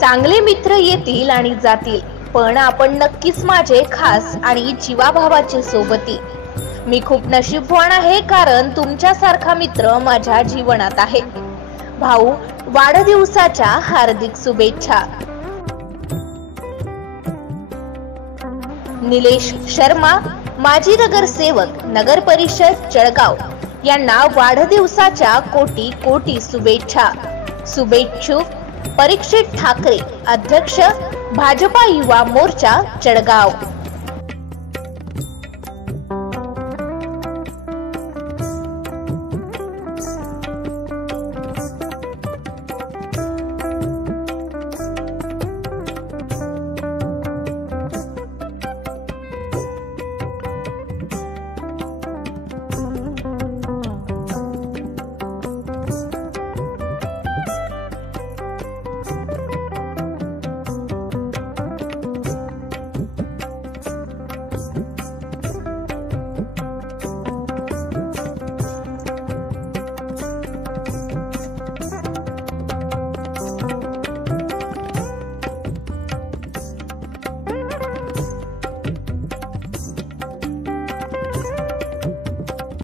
चांगले मित्र येतील आणि जातील, पण आपण नक्कीच माझे खास आणि जीवाभावाचे सोबती. मी खूप नशीबवान आहे, कारण तुमच्यासारखा मित्र माझ्या जीवनात आहे. भाऊ, वाढदिवसाच्या हार्दिक शुभेच्छा. निलेश शर्मा, माजी नगरसेवक, नगर परिषद जळगाव, यांना वाढदिवसाच्या कोटी कोटी शुभेच्छा. शुभेच्छुक परीक्षित ठाकरे, अध्यक्ष भाजपा युवा मोर्चा जळगाव.